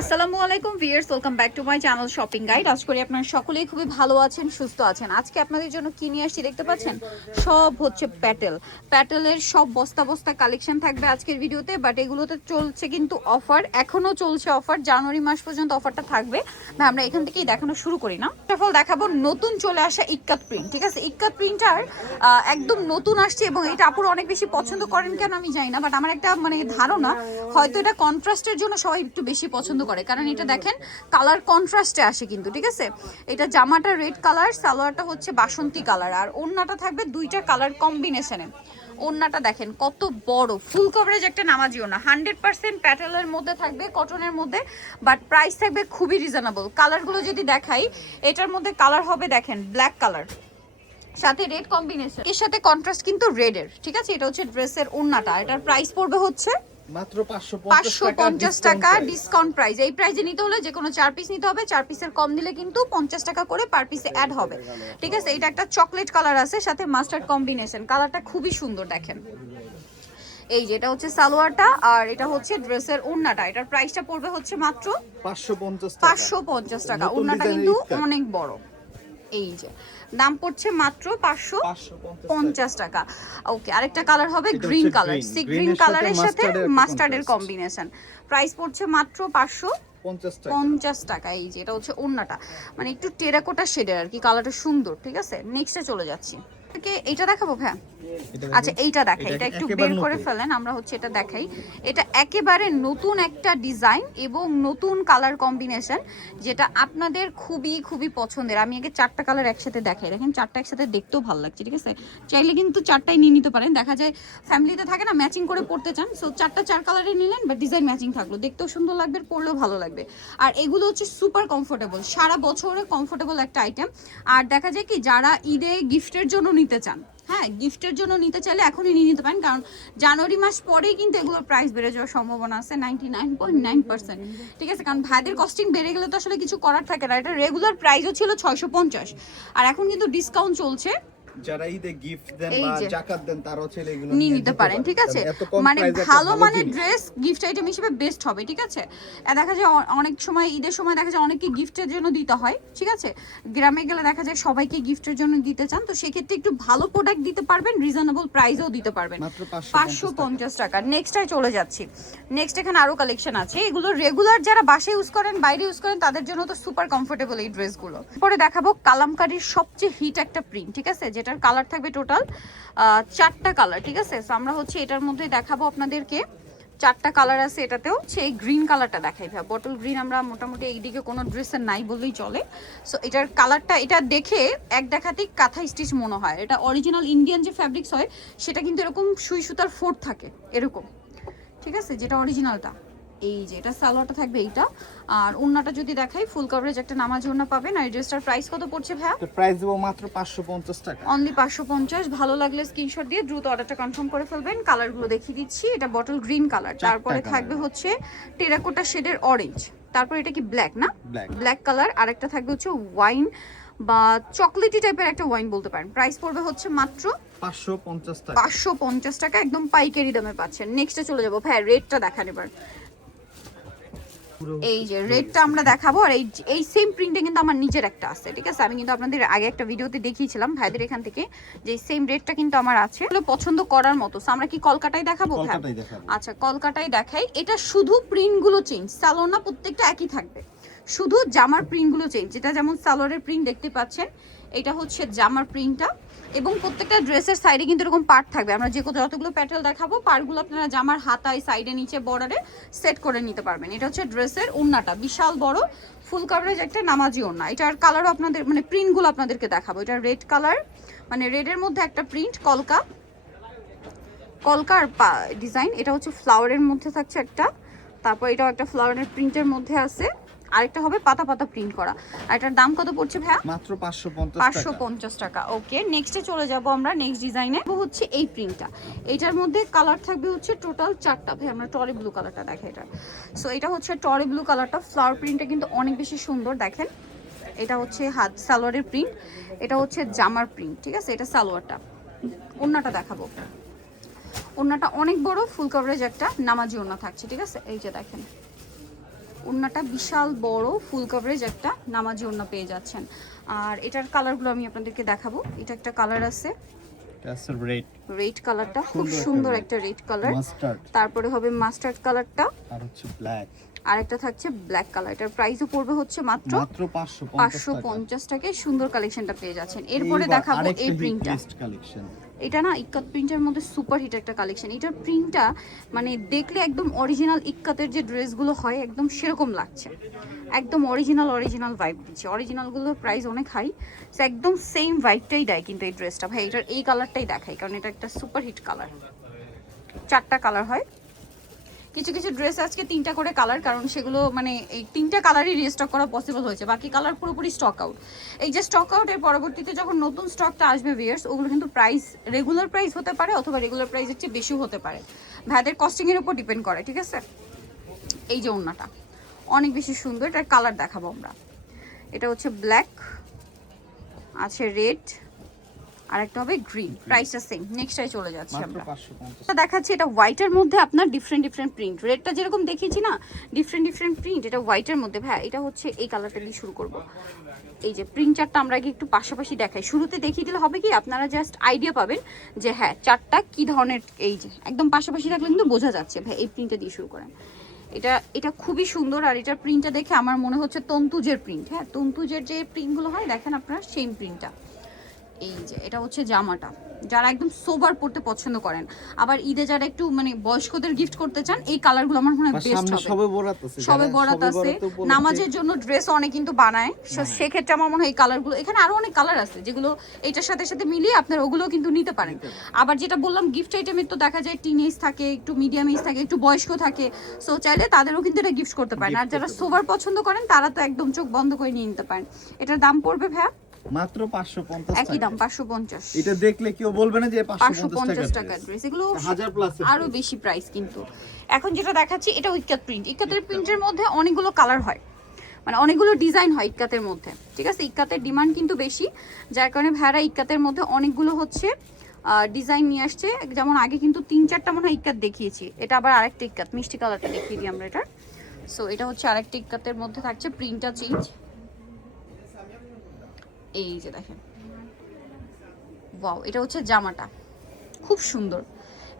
আসসালামু আলাইকুম viewers, welcome back to my channel shopping guide. আজ করি আপনারা সকলেই খুবই ভালো আছেন, সুস্থ আছেন। আজকে আপনাদের জন্য কি নিয়ে আসছি দেখতে পাচ্ছেন, সব হচ্ছে প্যাটেলের সব বস্তা বস্তা কালেকশন থাকবে আজকের ভিডিওতে। বাট এগুলোতে চলছে কিন্তু অফার, এখনো চলছে অফার, জানুয়ারি মাস পর্যন্ত অফারটা থাকবে। আমরা এখান থেকেই দেখানো শুরু করি না। সফল দেখাবো নতুন চলে আসা ইক্কাত প্রিন্ট। ঠিক আছে, ইক্কাত প্রিন্টার একদম নতুন আসছে এবং এটা আপুরা অনেক বেশি পছন্দ করেন কেন আমি জানি না, বাট আমার একটা ধারণা হয়তো এটা কন্ট্রাস্টের জন্য সবাই একটু বেশি পছন্দ করে, কারণ এটা দেখেন কালার কন্ট্রাস্টে আসে কিন্তু। ঠিক আছে, এটা জামাটা রেড কালার, সালোয়ারটা হচ্ছে বাসন্তী কালার, আর ওড়নাটা থাকবে দুইটা কালার কম্বিনেশনে। ওড়নাটা দেখেন কত বড়, ফুল কভারেজ একটা নামাজি ওড়না, 100% প্যাটেলের মধ্যে থাকবে, কটনের মধ্যে, বাট প্রাইস থাকবে খুবই রিজনেবল। কালারগুলো যদি দেখাই, এটার মধ্যে কালার হবে দেখেন ব্ল্যাক কালার, সাথে রেড কম্বিনেশন, এর সাথে কন্ট্রাস্ট কিন্তু রেডের। ঠিক আছে, এটা হচ্ছে ড্রেসের ওড়নাটা, এটার প্রাইস পড়বে হচ্ছে মাত্র 550 টাকা ডিসকাউন্ট প্রাইস। এই প্রাইসে নিতে হলে যে কোনো 4 পিস নিতে হবে, 4 পিসের কম নিলে কিন্তু 50 টাকা করে পার পিসে অ্যাড হবে। ঠিক আছে, এটা একটা চকলেট কালার আছে, সাথে মাস্টার্ড কম্বিনেশন, কালারটা খুবই সুন্দর দেখেন। এই যে এটা হচ্ছে সালোয়ারটা, আর এটা হচ্ছে ড্রেসের ওড়নাটা, এটার প্রাইসটা পড়বে হচ্ছে মাত্র 550 টাকা। ওড়নাটা কিন্তু অনেক বড়। এই যে দাম পড়ছে মাত্র 550 টাকা। ওকে, আরেকটা কালার হবে গ্রিন কালার, সি গ্রিন কালারের সাথে মাস্টার্ডের কম্বিনেশন, প্রাইস পড়ছে মাত্র 550 টাকা। এই যে এটা হচ্ছে ওড়নাটা, একটু টেরাকোটা শেডের আর কি, কালারটা সুন্দর। ঠিক আছে, নেক্সটে চলে যাচ্ছি। এইটা দেখাবো ভাই? আচ্ছা, এইটা দেখাই, এটা একটু বের করে ফেলেন, আমরা হচ্ছে এটা দেখাই। এটা একেবারে নতুন একটা ডিজাইন এবং নতুন কালার কম্বিনেশন, যেটা আপনাদের খুবই খুবই পছন্দের। আমি আগে 4টা কালার একসাথে দেখাই, দেখেন 4টা একসাথে দেখতেও ভালো লাগছে। ঠিক আছে, চাইলে কিন্তু 4টাই নিয়ে নিতে পারেন, দেখা যায় ফ্যামিলিতে থাকে না ম্যাচিং করে পড়তে চান, সো 4টা 4 কালারে নিলেন, বা ডিজাইন ম্যাচিং থাকলো, দেখতেও সুন্দর লাগবে, পরলেও ভালো লাগবে। আর এগুলো হচ্ছে সুপার কমফোর্টেবল, সারা বছরে কমফোর্টেবল একটা আইটেম। আর দেখা যায় কি, যারা ঈদে গিফটের জন্য নিতে চান, হ্যাঁ গিফটের জন্য নিতে চাইলে এখনই নিয়ে নিতে পারেন, কারণ জানুয়ারি মাস পরেই কিন্তু এগুলোর প্রাইস বেড়ে যাওয়ার সম্ভাবনা আছে 99.9%। ঠিক আছে, কারণ ভাইদের কস্টিং বেড়ে গেলে তো আসলে কিছু করার থাকে না। এটা রেগুলার প্রাইসও ছিল 650, আর এখন কিন্তু ডিসকাউন্ট চলছে। যারা ঈদে গিফট দেন বা যাকাত দেন তারাও চাইলে এগুলো নিয়ে নিতে পারেন। ঠিক আছে, ভালো ড্রেস গিফট আইটেম হিসেবে বেস্ট হবে। ঠিক আছে, দেখা যায় অনেক সময় ঈদের সময় দেখা যায় অনেককে গিফটের জন্য দিতে হয়। ঠিক আছে, গ্রামে গেলে দেখা যায় সবাইকে গিফটের জন্য দিতে চান, তো সেক্ষেত্রে একটু ভালো প্রোডাক্ট দিতে পারবেন, রিজনেবল প্রাইসও দিতে পারবেন, 550 টাকা। নেক্সটে চলে যাচ্ছি। নেক্সট এখানে আরো কালেকশন আছে, এগুলো রেগুলার যারা বাসায় ইউজ করেন, বাইরে ইউজ করেন, তাদের জন্য তো সুপার কমফোর্টেবল এই ড্রেসগুলো। পরে দেখাবো কালামকারীর সবচেয়ে হিট একটা প্রিন্ট। ঠিক আছে, যেটার কালার থাকবে টোটাল 4টা কালার। ঠিক আছে, সো আমরা হচ্ছে এটার মধ্যে দেখাবো আপনাদেরকে 4টা কালার আছে। এটাতেও সেই গ্রিন কালারটা দেখাই ভাই, বটল গ্রিন, আমরা মোটামুটি এইদিকে কোনো ড্রেসের নাই বললেই চলে। সো এটার কালারটা, এটা দেখে এক দেখাতেই কাঁথা স্টিচ মনে হয়। এটা অরিজিনাল ইন্ডিয়ান যে ফ্যাব্রিক্স হয় সেটা কিন্তু এরকম সুই সুতার ফোর্ট থাকে এরকম। ঠিক আছে, যেটা অরিজিনালটা। এই যে এটা সালোয়ারটা থাকবে এইটা, আর ওড়নাটা যদি দেখাই ফুল কভারেজ একটা নামাজ ওড়না পাবেন। আর এই ড্রেসটার প্রাইস কত পড়ছে ভাইয়া? প্রাইস দেব মাত্র 550 টাকা, অনলি 550। ভালো লাগলে স্ক্রিনশট দিয়ে দ্রুত অর্ডারটা কনফার্ম করে ফেলবেন। কালারগুলো দেখিয়ে দিচ্ছি, এটা বটল গ্রিন কালার, তারপরে থাকবে হচ্ছে টেরাকোটা শেডের অরেঞ্জ, তারপর এটা কি ব্ল্যাক না, ব্ল্যাক কালার, আরেকটা থাকবে হচ্ছে ওয়াইন বা চকলেটি টাইপের একটা ওয়াইন বলতে পারেন। প্রাইস পড়বে হচ্ছে মাত্র 550 টাকা, একদম পাইকারি দামে পাচ্ছেন। নেক্সটে চলে যাবো ভাই, রেডটা দেখান এবার। এই যে রেডটা আমরা দেখাবো, আর এই সেম প্রিন্টে কিন্তু আমার নিজের একটা আছে। ঠিক আছে, আমি কিন্তু আপনাদের আগে একটা ভিডিওতে দেখিয়েছিলাম ভাইদের এখান থেকে, যে সেম রেডটা কিন্তু আমার আছে, পছন্দ করার মতো। আমরা কি কলকাতায় দেখাবো? আচ্ছা, কলকাতায় দেখাই। এটা শুধু প্রিন্টগুলো চেঞ্জ, সালোয়ার প্রত্যেকটা একই থাকবে, শুধু জামার প্রিন্টগুলো চেঞ্জ। যেটা যেমন সালোয়ারের প্রিন্ট দেখতে পাচ্ছেন, এটা হচ্ছে জামার প্রিন্টটা, এবং প্রত্যেকটা ড্রেসের সাইডে কিন্তু এরকম পার্ট থাকবে। আমরা যতগুলো প্যাটেল দেখাবো, পার্টগুলো আপনারা জামার হাতায়, সাইডে, নিচে, বর্ডারে সেট করে নিতে পারবেন। এটা হচ্ছে ড্রেসের ওড়নাটা, বিশাল বড় ফুল কভারেজ একটা নামাজি ওড়না। এটার কালারও আপনাদের প্রিন্টগুলো আপনাদেরকে দেখাবো। এটা রেড কালার, রেডের মধ্যে একটা প্রিন্ট, কলকার ডিজাইন। এটা হচ্ছে ফ্লাওয়ারের মধ্যে থাকছে একটা, তারপর এটাও একটা ফ্লাওয়ারের প্রিন্টের মধ্যে আছে, আরেকটা হবে পাতা পাতা প্রিন্ট করা। আর এটার দাম কত পড়ছে ভাইয়া? মাত্র 550 টাকা। ওকে, নেক্সটে চলে যাব আমরা। নেক্সট ডিজাইনে হচ্ছে এই প্রিন্টটা, এটার মধ্যে কালার থাকবে হচ্ছে টোটাল 4টা। ভাই আমরা টরি ব্লু কালারটা দেখাই এটা। সো এটা হচ্ছে টরি ব্লু কালারটা, ফ্লাওয়ার প্রিন্টটা কিন্তু অনেক বেশি সুন্দর দেখেন। এটা হচ্ছে হাত সালোয়ারের প্রিন্ট, এটা হচ্ছে জামার প্রিন্ট। ঠিক আছে, এটা সালোয়ারটা। ওড়নাটা দেখাবো, ওড়নাটা অনেক বড় ফুল কভারেজ একটা নামাজি ওড়না থাকছে। ঠিক আছে, এই যে দেখেন ওড়নাটা বিশাল বড় ফুল কভারেজ একটা নামাজি ওড়না পেয়ে যাচ্ছেন। আর এটার কালারগুলো আমি আপনাদেরকে দেখাবো। এটা একটা কালার আছে রেড কালারটা, খুব সুন্দর একটা রেড কালার। তারপরে হবে মাস্টার্ড কালারটা, আর হচ্ছে ব্ল্যাক, আর একটা থাকছে ব্ল্যাক কালার। এটার প্রাইসও পড়বে হচ্ছে মাত্র 550 টাকায়। সুন্দর কালেকশনটা পেয়ে যাচ্ছেন। এরপরে দেখাবো এই প্রিন্টটা। এটা না ইক্কাত প্রিন্টের মধ্যে সুপার হিট একটা কালেকশন। এটার প্রিন্টটা মানে দেখলে একদম অরিজিনাল ইক্কাতের যে ড্রেসগুলো হয় একদম সেরকম লাগছে, একদম অরিজিনাল ভাইব দিচ্ছে। অরিজিনালগুলোর প্রাইস অনেক হাই, সো একদম সেম ভাইবটাই দেয় কিন্তু এই ড্রেসটা। ভাই এটার এই কালারটাই দেখাই, কারণ এটা একটা সুপার হিট কালার। 4টা কালার হয়, কিছু কিছু ড্রেস আজকে 3টা করে কালার, কারণ সেগুলো মানে এই 3টা কালারই রিস্টক করা পসিবল হয়েছে, বাকি কালার পুরোপুরি স্টক আউট। এই যে স্টক আউট এর পরবর্তীতে যখন নতুন স্টকটা আসবে ভিউয়ার্স, ওগুলো কিন্তু প্রাইস রেগুলার প্রাইস হতে পারে অথবা রেগুলার প্রাইসের চেয়ে বেশিও হতে পারে, ভাইদের কস্টিং এর উপর ডিপেন্ড করে, ঠিক আছে। এই যে ওড়নাটা অনেক বেশি সুন্দর, এটার কালার দেখাবো আমরা। এটা হচ্ছে ব্ল্যাক, আছে রেড, আর একটা হবে গ্রিন। প্রাইসটা সেম। নেক্সটটাই চলে যাচ্ছে আমরা। এটা দেখাচ্ছি, এটা হোয়াইটের মধ্যে আপনার ডিফারেন্ট প্রিন্ট। রেডটা যেরকম দেখিয়েছি না ডিফারেন্ট প্রিন্ট, এটা হোয়াইটের মধ্যে। ভাই এটা হচ্ছে এই কালারটা দিয়ে শুরু করব। এই যে প্রিন্ট চারটা আমরা আগে একটু পাশাপাশি দেখাই, শুরুতে দেখিয়ে দিলে হবে কি আপনারা জাস্ট আইডিয়া পাবেন যে হ্যাঁ চারটা কি ধরনের। এই যে একদম পাশাপাশি রাখলে কিন্তু বোঝা যাচ্ছে। ভাই এই প্রিন্টটা দিয়ে শুরু করেন। এটা খুবই সুন্দর, আর এটার প্রিন্টটা দেখে আমার মনে হচ্ছে তন্তুজের প্রিন্ট। হ্যাঁ, তন্তুজের যে প্রিন্টগুলো হয় দেখেন আপনারা, সেম প্রিন্টটা। এই যে এটা হচ্ছে জামাটা, যারা একদম সোবার পড়তে পছন্দ করেন, আবার ঈদে যারা একটু মানে বয়স্কদের গিফট করতে চান, এই কালারগুলো আমার মনে হয় বেস্ট হবে। সবে বরাত আছে, নামাজের জন্য ড্রেস অনেক কিন্তু বানায়, সো সেক্ষেত্রে আমার মনে হয় এই কালারগুলো, এখানে আরো অনেক কালার আছে যেগুলো এটার সাথে সাথে মিলিয়ে আপনারা ওগুলো কিন্তু নিতে পারেন। আবার যেটা বললাম গিফট আইটেমের তো দেখা যায় টিন এজ থাকে, একটু মিডিয়াম এজ থাকে, একটু বয়স্ক থাকে, সো চাইলে তাদেরও কিন্তু এটা গিফট করতে পারেন। আর যারা সোবার পছন্দ করেন তারা তো একদম চোখ বন্ধ করে নিয়ে নিতে পারেন। এটার দাম পড়বে ভাইয়া মাত্র 550 টাকা। একই দাম 550। এটা দেখলে কেউ বলবে না যে 550 টাকা ড্রেস, এগুলো 1000 প্লাস আরো বেশি প্রাইস কিন্তু। এখন যেটা দেখাচ্ছি এটা ইক্কাত প্রিন্ট। ইক্কাতের প্রিন্টের মধ্যে অনেকগুলো কালার হয়, মানে অনেকগুলো ডিজাইন হয় ইক্কাতের মধ্যে, ঠিক আছে। ইক্কাতের ডিমান্ড কিন্তু বেশি, যার কারণে ভাইরা ইক্কাতের মধ্যে অনেকগুলো হচ্ছে ডিজাইন নিয়ে আসছে। যেমন আগে কিন্তু 3-4টা মনে হয় ইক্কাত দেখিয়েছি, এটা আবার আরেকটা ইক্কাত, মিষ্টি কালারটা দেখিয়ে দিই আমরা এটা। সো এটা হচ্ছে আরেকটা ইক্কাতের মধ্যে থাকছে, প্রিন্টটা চেঞ্জ। এই যে দেখেন, ওয়াও, এটা হচ্ছে জামাটা খুব সুন্দর,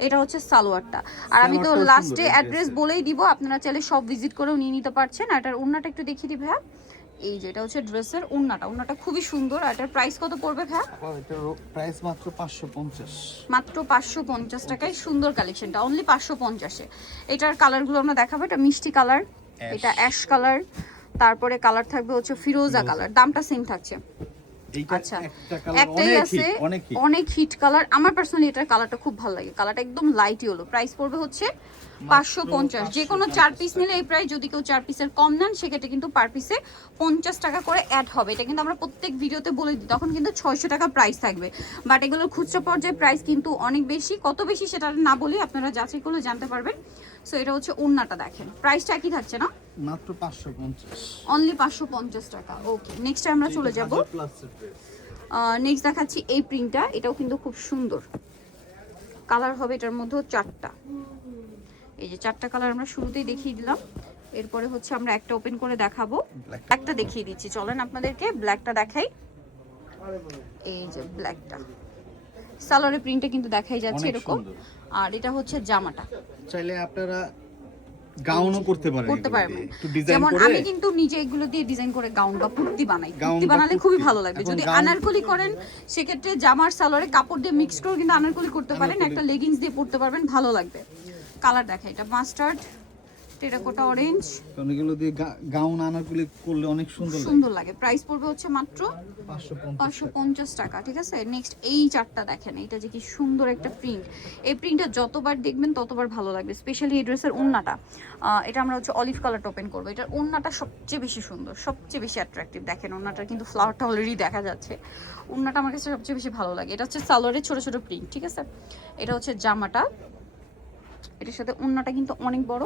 এটা হচ্ছে সালোয়ারটা। আর আমি তো লাস্টে অ্যাড্রেস বলেই দিব, আপনারা চাইলে সব ভিজিট করেও নিয়ে নিতে পারছেন। আর এটার ওড়নাটা একটু দেখিয়ে দিই ভাইয়া। এই যে এটা হচ্ছে ড্রেসের ওড়নাটা খুবই সুন্দর। আর এটার প্রাইস কত পড়বে ভাইয়া? এটার প্রাইস মাত্র 550, মাত্র 550 টাকায় সুন্দর কালেকশনটা, অনলি 550-এ। এটার কালারগুলো আমরা দেখাবো। এটা মিষ্টি কালার, এটা অ্যাশ কালার, তারপরে কালার থাকবে হচ্ছে ফিরোজা কালার। দামটা সেম থাকছে। আচ্ছা, একটাই আছে অনেক হিট কালার। আমার পার্সোনালি এটার কালারটা খুব ভালো লাগে, কালারটা একদম লাইট ইয়েলো। প্রাইস পড়বে হচ্ছে 550। যে কোনো 4 পিস নিলে এই প্রাইস, যদি কেউ 4 পিসের কম নেন সেক্ষেত্রে কিন্তু পার পিসে 50 টাকা করে অ্যাড হবে। এটা কিন্তু আমরা প্রত্যেক ভিডিওতে বলে দিই, তখন কিন্তু 600 টাকা প্রাইস থাকবে। বাট এগুলোর খুচরা পর্যায়ে প্রাইস কিন্তু অনেক বেশি, কত বেশি সেটা না বলি, আপনারা যাচাই করলে জানতে পারবেন। সো এটা হচ্ছে ওড়নাটা দেখেন, প্রাইসটা একই থাকছে না, মাত্র 550, অনলি 550 টাকা। ওকে, নেক্সট আমরা চলে যাব। নেক্সট দেখাচ্ছি এই প্রিন্টটা, এটাও কিন্তু খুব সুন্দর। কালার হবে এটার মধ্যেও 4টা। এই যে 4টা কালার আমরা শুরুতেই দেখিয়ে দিলাম, এরপরে হচ্ছে আমরা একটা ওপেন করে দেখাবো। ব্ল্যাকটা দেখিয়ে দিচ্ছি, চলেন আপনাদেরকে ব্ল্যাকটা দেখাই। এই যে ব্ল্যাকটা, সালোয়ারের প্রিন্টটা কিন্তু দেখাই যাচ্ছে এরকম। আর এটা হচ্ছে জামাটা, চাইলে আপনারা গাউনও করতে পারেন। যেমন আমি কিন্তু নিজে এগুলো দিয়ে ডিজাইন করে গাউন বা কুর্তি বানাই, কুর্তি বানালে খুবই ভালো লাগবে। যদি আনারকলি করেন সেক্ষেত্রে জামার সালোয়ারে কাপড় দিয়ে মিক্স করে কিন্তু আনারকলি করতে পারেন, একটা লেগিংস দিয়ে পরতে পারবেন, ভালো লাগবে। কালার দেখা, এটা মাস্টার্ড, টেরাকোটা অরেঞ্জ, কারণ এগুলো দিয়ে গাউন আনারকলি করলে অনেক সুন্দর লাগে। প্রাইস পড়বে হচ্ছে মাত্র 550 টাকা, ঠিক আছে। নেক্সট এই 4টা দেখেন, এটা যে কি সুন্দর একটা প্রিন্ট। এই প্রিন্টটা যতবার দেখবেন ততবার ভালো লাগবে, স্পেশালি এই ড্রেসের ওড়নাটা। এটা আমরা হচ্ছে অলিভ কালারটা ওপেন করবো। এটার ওড়নাটা সবচেয়ে বেশি সুন্দর, সবচেয়ে বেশি অ্যাট্রাকটিভ। দেখেন ওড়নাটার কিন্তু ফ্লাওয়ারটা অলরেডি দেখা যাচ্ছে। ওড়নাটা আমার কাছে সবচেয়ে বেশি ভালো লাগে। এটা হচ্ছে সালোয়ারের ছোট ছোট প্রিন্ট, ঠিক আছে। এটা হচ্ছে জামাটা, এটার সাথে ওড়নাটা কিন্তু অনেক বড়,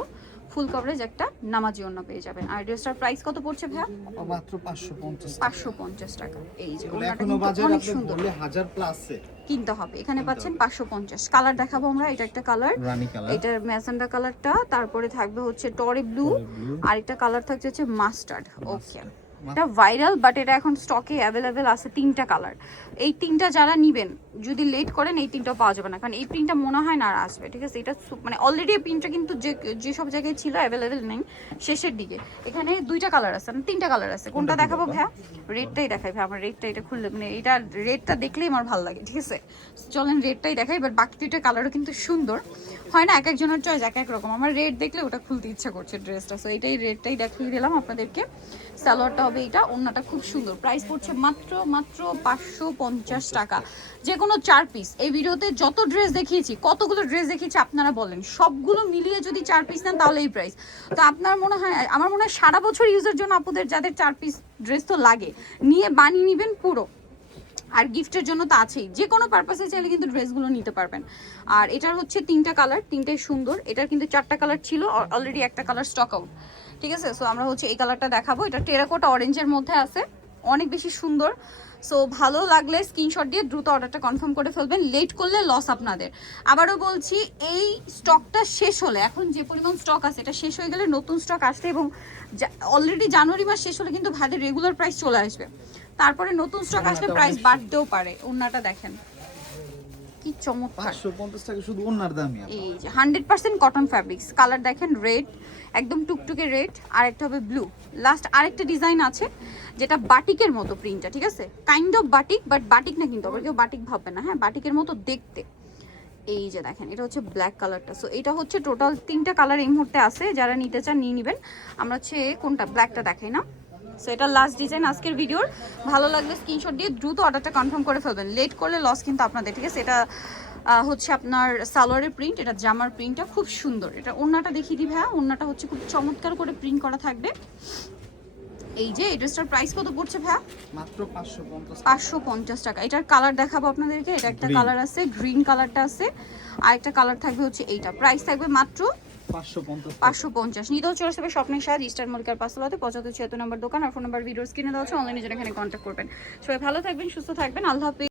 ফুল কভারেজ একটা নামাজি ওড়না পেয়ে যাবেন। আর ড্রেসটার প্রাইস কত পড়ছে ভাইয়া? মাত্র 550 550 টাকা। এই যে ওড়নাটা এখনো কিন্তু বাজারে অনেক আপনি সুন্দর, বললে 1000 প্লাসে কিনতে হবে। এখানে পাচ্ছেন 550। কালার দেখাবো আমরা, এটা একটা কালার, রানী কালার, এটার ম্যাজেন্ডা কালারটা, তারপরে থাকবে হচ্ছে টরি ব্লু, আর একটা কালার থাকছে হচ্ছে মাস্টার্ড। ওকে, এটা ভাইরাল বাট এটা এখন স্টকে অ্যাভেলেবেল আছে 3টা কালার। এই 3টা যারা নেবেন যদি লেট করেন এই 3টাও পাওয়া যাবে না, কারণ এই প্রিন্টটা মনে হয় না আর আসবে, ঠিক আছে? এটা মানে অলরেডি এই প্রিন্টটা কিন্তু যে সব জায়গায় ছিল অ্যাভেলেবেল নেই শেষের দিকে। এখানে 2টা কালার আছে, 3টা কালার আছে। কোনটা দেখাবো ভাইয়া? রেডটাই দেখাই ভাই, আমার রেডটা এটা খুললে মানে এটা রেডটা দেখলেই আমার ভালো লাগে, ঠিক আছে? চলেন রেডটাই দেখাই। বাট বাকি 2টা কালারও কিন্তু সুন্দর, হয় না এক একজনের চয়েস এক এক রকম। আমার রেড দেখলে ওটা খুলতে ইচ্ছা করছে ড্রেসটা, সো এটাই রেডটাই দেখিয়ে দিলাম আপনাদেরকে। সালোয়ারটা হবে এটা, ওড়নাটা খুব সুন্দর। প্রাইস পড়ছে মাত্র 550 টাকা। যে কোনো 4 পিস। এই ভিডিওতে যত ড্রেস দেখিয়েছি, কতগুলো ড্রেস দেখিয়েছি আপনারা বলেন, সবগুলো মিলিয়ে যদি 4 পিস নেন তাহলে এই প্রাইস। তো আপনার মনে হয়, আমার মনে হয় সারা বছর ইউজের জন্য আপনাদের যাদের 4 পিস ড্রেস তো লাগে, নিয়ে বানিয়ে নেবেন পুরো। আর গিফটের জন্য তো আছেই, যে কোনো পারপাসে চাইলে কিন্তু ড্রেসগুলো নিতে পারবেন। আর এটার হচ্ছে 3টা কালার, 3টাই সুন্দর। এটার কিন্তু 4টা কালার ছিল, অলরেডি একটা কালার স্টক আউট, ঠিক আছে? সো আমরা হচ্ছে এই কালারটা দেখাবো। এটা টেরাকোটা অরেঞ্জের মধ্যে আছে, অনেক বেশি সুন্দর। সো ভালো লাগলে স্ক্রিনশট দিয়ে দ্রুত অর্ডারটা কনফার্ম করে ফেলবেন, লেট করলে লস আপনাদের। আবারও বলছি, এই স্টকটা শেষ হলে, এখন যে পরিমাণ স্টক আছে এটা শেষ হয়ে গেলে নতুন স্টক আসবে, এবং অলরেডি জানুয়ারি মাস শেষ হলে কিন্তু ভাইদের রেগুলার প্রাইস চলে আসবে। তারপরে নতুন স্টক আসলে প্রাইস বাড়তেও পারে। ওড়নাটা দেখেন কি চমৎকার, 550 টাকা শুধু ওনার দামই। এই যে 100% কটন ফ্যাব্রিক্স। কালার দেখেন রেড, একদম টুকটুকে রেড, আর একটা হবে ব্লু। লাস্ট আরেকটা ডিজাইন আছে যেটা বাটিকের মতো প্রিন্টটা, ঠিক আছে? Kind of batik, but batik না কিন্তু, আবার কেউ বাটিক ভাববে না, হ্যাঁ বাটিকের মতো দেখতে। এই যে দেখেন, এটা হচ্ছে ব্ল্যাক কালারটা। সো এটা হচ্ছে টোটাল 3টা কালার এই মুহূর্তে আছে, যারা নিতে চান নিয়ে নেবেন। আমরা হচ্ছে কোনটা, ব্ল্যাকটা দেখাই না? সো এটা লাস্ট ডিজাইন আজকের ভিডিওর। ভালো লাগলে স্ক্রিনশট দিয়ে দ্রুত অর্ডারটা কনফার্ম করে ফেলবেন, লেট করলে লস কিন্তু আপনাদের, ঠিক আছে? এটা হচ্ছে আপনার সালোয়ারের প্রিন্ট, এটা জামার প্রিন্টটা খুব সুন্দর। এটা ওড়নাটা দেখিয়ে দিই ভাইয়া, ওড়নাটা হচ্ছে খুব চমৎকার করে প্রিন্ট করা থাকবে। এই যে এই ড্রেসটার প্রাইস কত পড়ছে ভাইয়া? মাত্র 550 টাকা। এটার কালার দেখাবো আপনাদেরকে। এটা একটা কালার আছে, গ্রিন কালারটা আছে, আর একটা কালার থাকবে হচ্ছে এইটা। প্রাইস থাকবে মাত্র 550। নিতেও চলে আসবে স্বপ্নের সাজ, ইস্টার মল্লিকার পাঁচতলাতে 75 নম্বর দোকান। আর ফোন নাম্বার ভিডিওস কিনে দেওয়া আছে, অনলাইনে যেন এখানে কন্ট্যাক্ট করবেন। সবাই ভালো থাকবেন, সুস্থ থাকবেন, আল্লাহ হাফেজ।